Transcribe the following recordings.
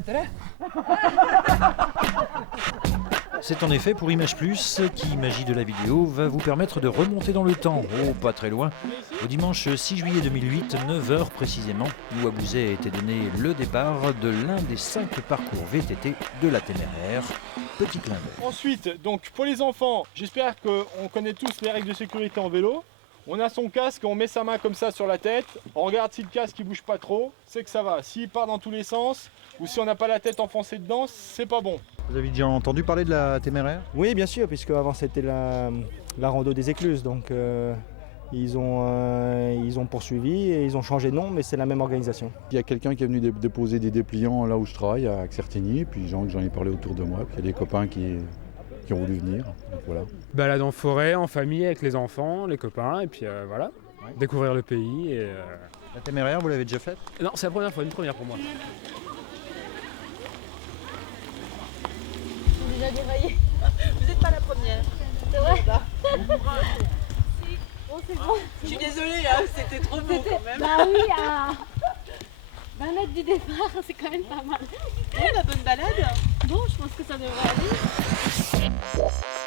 la télé. C'est en effet pour Image Plus qui, magie de la vidéo, va vous permettre de remonter dans le temps, pas très loin, au dimanche 6 juillet 2008, 9h précisément, où à Bouzet a été donné le départ de l'un des 5 parcours VTT de la Téméraire. Petit clin d'œil. Ensuite, donc pour les enfants, j'espère qu'on connaît tous les règles de sécurité en vélo. On a son casque, on met sa main comme ça sur la tête, on regarde si le casque il bouge pas trop, c'est que ça va. S'il part dans tous les sens, ou si on n'a pas la tête enfoncée dedans, c'est pas bon. Vous avez déjà entendu parler de la Téméraire? Oui, bien sûr, puisque avant c'était la rando des Écluses, donc ils ont poursuivi et ils ont changé de nom, mais c'est la même organisation. Il y a quelqu'un qui est venu déposer des dépliants là où je travaille, à Certigny, puis j'en ai parlé autour de moi, puis il y a des copains qui ont voulu venir, donc voilà. Balade en forêt, en famille, avec les enfants, les copains, et puis voilà, découvrir le pays. Et, La Téméraire, vous l'avez déjà faite? Non, c'est la première fois, une première pour moi. Déjà déraillé. Vous n'êtes pas la première. C'est vrai. Bon, c'est bon. Je suis désolée, hein, c'était trop beau quand même. Bah oui, à 20 mètres du départ, c'est quand même pas mal. La bonne balade. Bon, je pense que ça devrait aller.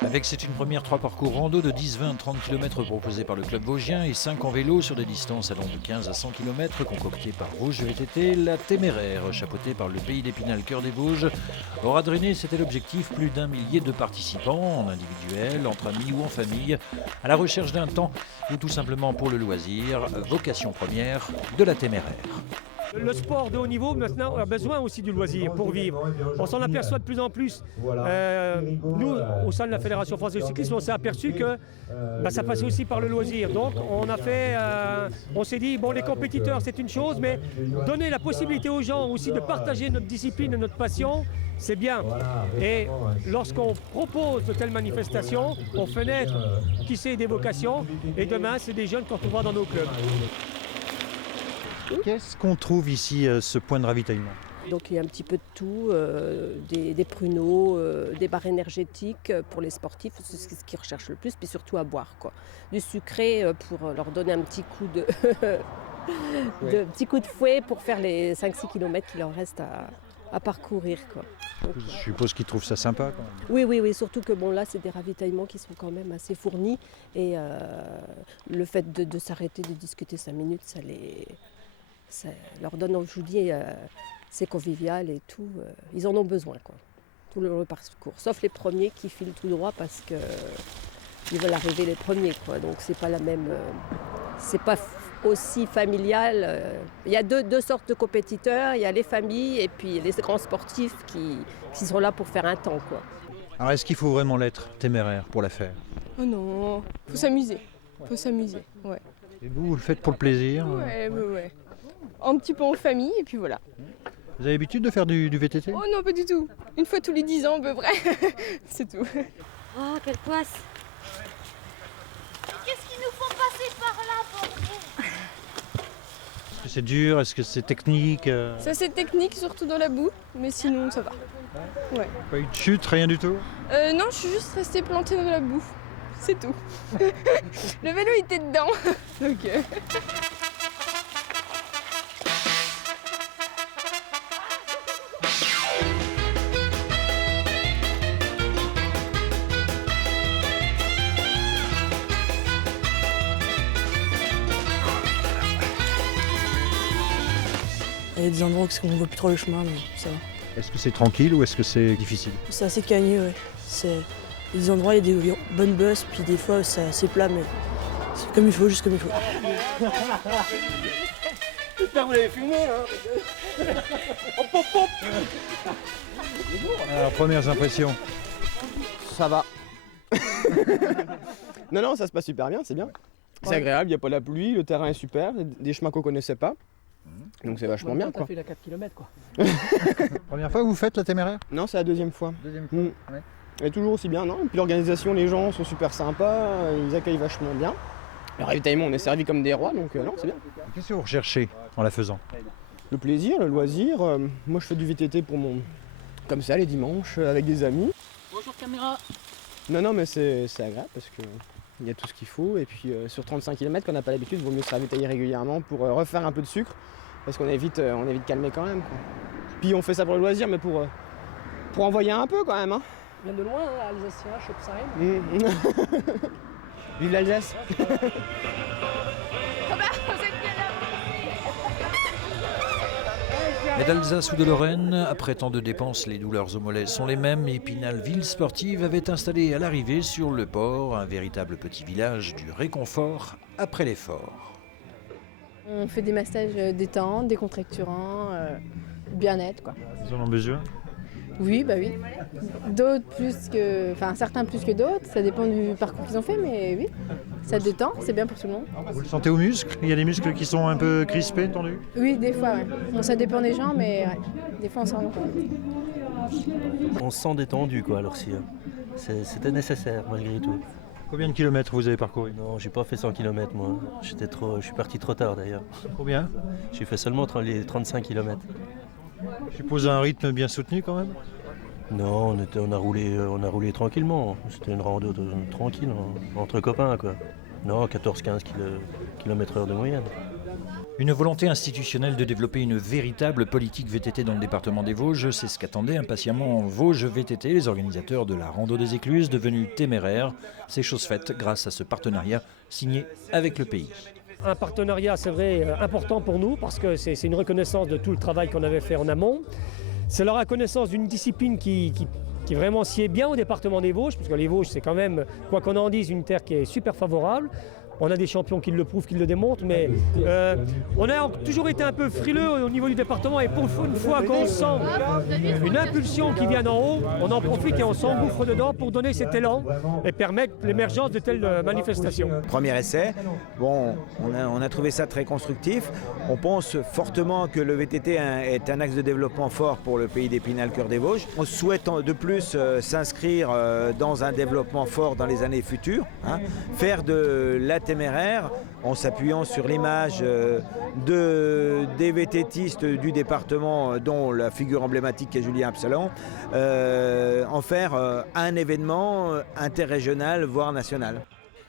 Avec C'est une première 3 parcours rando de 10, 20, 30 km proposés par le club vosgien et 5 en vélo sur des distances allant de 15 à 100 km concoctées par Vosges VTT, la Téméraire, chapeautée par le pays d'Épinal Cœur des Vosges, aura drainé, c'était l'objectif, plus d'1 millier de participants, en individuel, entre amis ou en famille, à la recherche d'un temps ou tout simplement pour le loisir, vocation première de la Téméraire. Le sport de haut niveau maintenant a besoin aussi du loisir pour vivre. On s'en aperçoit de plus en plus. Nous, au sein de la Fédération française de cyclisme, on s'est aperçu que ça passait aussi par le loisir. Donc on s'est dit, bon, les compétiteurs c'est une chose, mais donner la possibilité aux gens aussi de partager notre discipline et notre passion, c'est bien. Et lorsqu'on propose de telles manifestations, on fait naître, qui sait, des vocations. Et demain, c'est des jeunes qu'on trouvera dans nos clubs. Qu'est-ce qu'on trouve ici, ce point de ravitaillement? Donc il y a un petit peu de tout, des pruneaux, des barres énergétiques pour les sportifs, c'est ce qu'ils recherchent le plus, puis surtout à boire, quoi. Du sucré pour leur donner un petit coup de, petit coup de fouet pour faire les 5-6 km qu'il leur reste à parcourir, quoi. Donc, je suppose qu'ils trouvent ça sympa quand Oui, même. oui, surtout que bon, là c'est des ravitaillements qui sont quand même assez fournis et le fait de s'arrêter, de discuter 5 minutes, ça leur donne, je vous dis, c'est convivial et tout. Ils en ont besoin, quoi. Tout le parcours. Sauf les premiers qui filent tout droit parce qu'ils veulent arriver les premiers, quoi. Donc c'est pas la même. C'est pas aussi familial. Il y a deux sortes de compétiteurs. Il y a les familles et puis les grands sportifs qui sont là pour faire un temps, quoi. Alors est-ce qu'il faut vraiment l'être téméraire pour la faire? Oh non, faut s'amuser. Faut s'amuser, ouais. Et vous le faites pour le plaisir? Ouais. Un petit peu en famille et puis voilà. Vous avez l'habitude de faire du VTT? Oh non, pas du tout. Une fois tous les 10 ans à peu près. C'est tout. Oh, quelle poisse. Qu'est-ce qu'ils nous font passer par là, bordel? Est-ce que c'est dur? Est-ce que c'est technique? Ça c'est technique, surtout dans la boue, mais sinon ça va. Ouais. Pas eu de chute, rien du tout? Non, je suis juste restée plantée dans la boue. C'est tout. Le vélo était dedans. Donc, Il y a des endroits où on ne voit plus trop le chemin, mais ça va. Est-ce que c'est tranquille ou est-ce que c'est difficile? C'est assez cagneux, ouais. Il y a des endroits, il y a des bonnes bosses, puis des fois c'est assez plat, mais c'est comme il faut, juste comme il faut. J'espère que vous l'avez filmé, hein. Hop, hop, hop. Alors, premières impressions? Ça va. Non, ça se passe super bien, c'est bien. C'est agréable, il n'y a pas la pluie, le terrain est super, des chemins qu'on ne connaissait pas. Donc c'est vachement bien, quoi. T'as fait la 4 km, quoi. Première fois que vous faites la téméraire? Non, c'est la deuxième fois. Deuxième fois, ouais. Et toujours aussi bien, non? Et puis l'organisation, les gens sont super sympas, ils accueillent vachement bien. Le ravitaillement, on est servi comme des rois, donc non, c'est bien. Qu'est-ce que vous recherchez en la faisant? Le plaisir, le loisir. Moi, je fais du VTT pour comme ça, les dimanches, avec des amis. Bonjour caméra. Non, mais c'est agréable parce que il y a tout ce qu'il faut. Et puis sur 35 km, qu'on n'a pas l'habitude, il vaut mieux se ravitailler régulièrement pour refaire un peu de sucre. Parce qu'on est vite calmé quand même, quoi. Puis on fait ça pour le loisir, mais pour envoyer un peu quand même. Hein. Bien de loin, hein, Alsacien, Chopsheim. Vive l'Alsace. Mais d'Alsace ou de Lorraine, après tant de dépenses, les douleurs aux mollets sont les mêmes. Épinal Ville Sportive avait installé à l'arrivée sur le port un véritable petit village du réconfort après l'effort. On fait des massages détente, décontracturants, bien-être quoi. Ils en ont besoin? Oui, bah oui. D'autres plus que... Enfin, certains plus que d'autres, ça dépend du parcours qu'ils ont fait, mais oui. Ça détend, c'est bien pour tout le monde. Vous le sentez aux muscles? Il y a des muscles qui sont un peu crispés, tendus? Oui, des fois, ouais. Bon, ça dépend des gens, mais ouais. Des fois on s'en rend compte. On se sent détendu, quoi, alors si. C'était nécessaire, malgré tout. Combien de kilomètres vous avez parcouru? Non, j'ai pas fait 100 km, moi. Je suis parti trop tard, d'ailleurs. Combien? J'ai fait seulement les 35 km. Je suppose un rythme bien soutenu, quand même? Non, on a roulé tranquillement. C'était une rando tranquille, entre copains, quoi. Non, 14-15 km/h de moyenne. Une volonté institutionnelle de développer une véritable politique VTT dans le département des Vosges, c'est ce qu'attendaient impatiemment Vosges VTT, les organisateurs de la Rando des Écluses, devenue téméraire. C'est chose faite grâce à ce partenariat signé avec le pays. Un partenariat, c'est vrai, important pour nous parce que c'est une reconnaissance de tout le travail qu'on avait fait en amont. C'est la reconnaissance d'une discipline qui vraiment sied bien au département des Vosges, parce que les Vosges, c'est quand même, quoi qu'on en dise, une terre qui est super favorable. On a des champions qui le prouvent, qui le démontrent, mais on a toujours été un peu frileux au niveau du département et pour une fois qu'on sent une impulsion qui vient d'en haut, on en profite et on s'engouffre dedans pour donner cet élan et permettre l'émergence de telles manifestations. Premier essai, bon, on a trouvé ça très constructif. On pense fortement que le VTT est un axe de développement fort pour le pays d'Épinal, cœur des Vosges. On souhaite de plus s'inscrire dans un développement fort dans les années futures, hein, faire de la téméraire, en s'appuyant sur l'image des VTTistes du département, dont la figure emblématique est Julien Absalon, en faire un événement interrégional, voire national.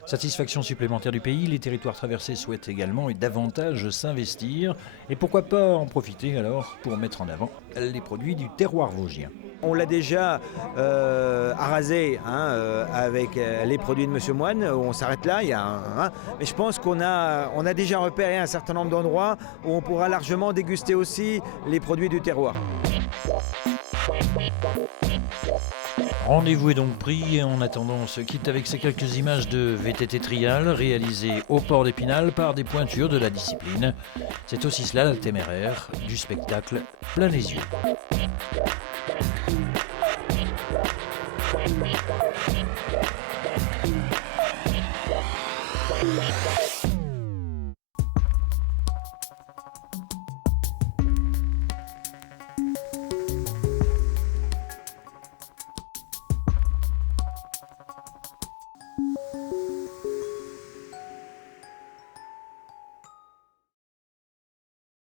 Satisfaction supplémentaire du pays, les territoires traversés souhaitent également et davantage s'investir. Et pourquoi pas en profiter alors pour mettre en avant les produits du terroir vosgien. On l'a déjà arasé avec les produits de Monsieur Moine, on s'arrête là, mais je pense qu'on a déjà repéré un certain nombre d'endroits où on pourra largement déguster aussi les produits du terroir. Rendez-vous est donc pris et en attendant on se quitte avec ces quelques images de VTT trial réalisées au port d'Épinal par des pointures de la discipline. C'est aussi cela la téméraire, du spectacle plein les yeux. Bye.